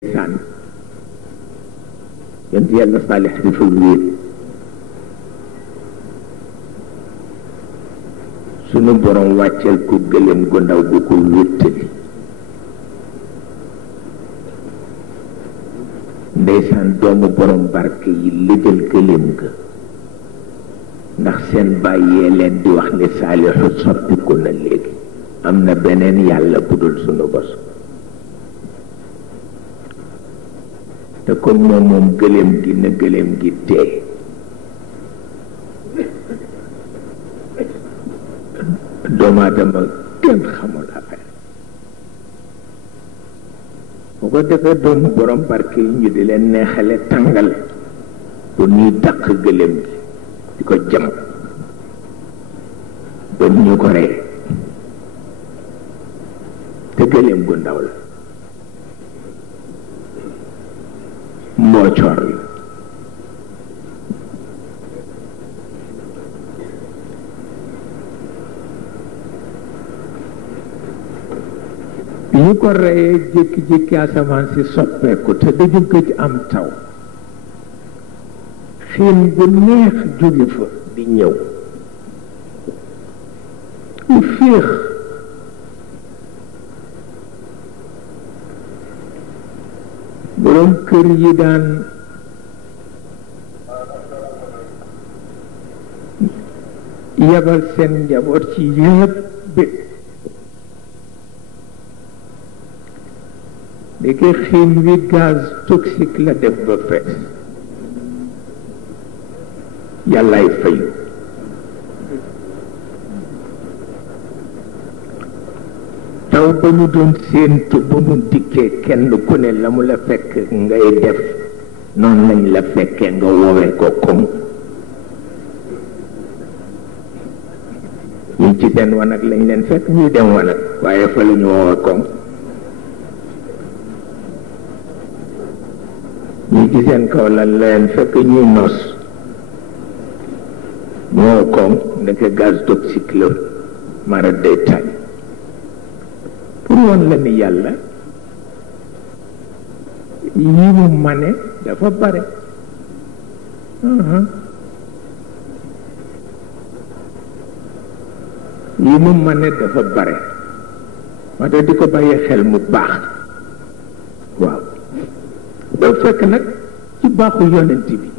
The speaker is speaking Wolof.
saan yonent yàlla Saalix dafa wéet sunu borom wàcceel ko gëléem gu ndaw gu ko wéttali ndeysaan doomu borom barke yi lëjal gëléem ga ndax seen bàyyee leen di wax ni Saalixu soppiku na léegi am na beneen yàlla bu dul sunu bos te comme moom gëléem gi na gëléem gi tee doomu aadama kenn xamul affaire bu ko defee doomu borom barke yi ñu di leen neexale tàngal bu ñuy dàq gëléem gi di ko jam ba ñu ko rey te gëléem gu ndaw la mboocoor la bi ñu ko reyee jékki-jékki asamaan si soppeeku te dañu gëj am taw xiin bu neex jóge fa di ñëw lu féex borom kër yi daan yabal seen njaboot ci yépp bi léegi xiin wi gaz toxique la def ba fees yàllaay fayu taw ba ñu doon séentu ba mu dikkee kenn ku ne la mu la fekk ngay def noonu lañ la fekkee nga woowee ko koŋ ñi ci den wanag lañ leen fekk ñuy dem wanag waaye fa la ñu woowee koŋ ñi ci seen kaw lan la leen fekk ñuy nos moo koŋ ndeke gaz toxique la mara day tañ pour woon la ni yàlla yi mu mane dafa bare yi mu mane dafa bare moo tax di ko bàyyi xel mu baax waaw doo fekk nag ci baaxu yonent bi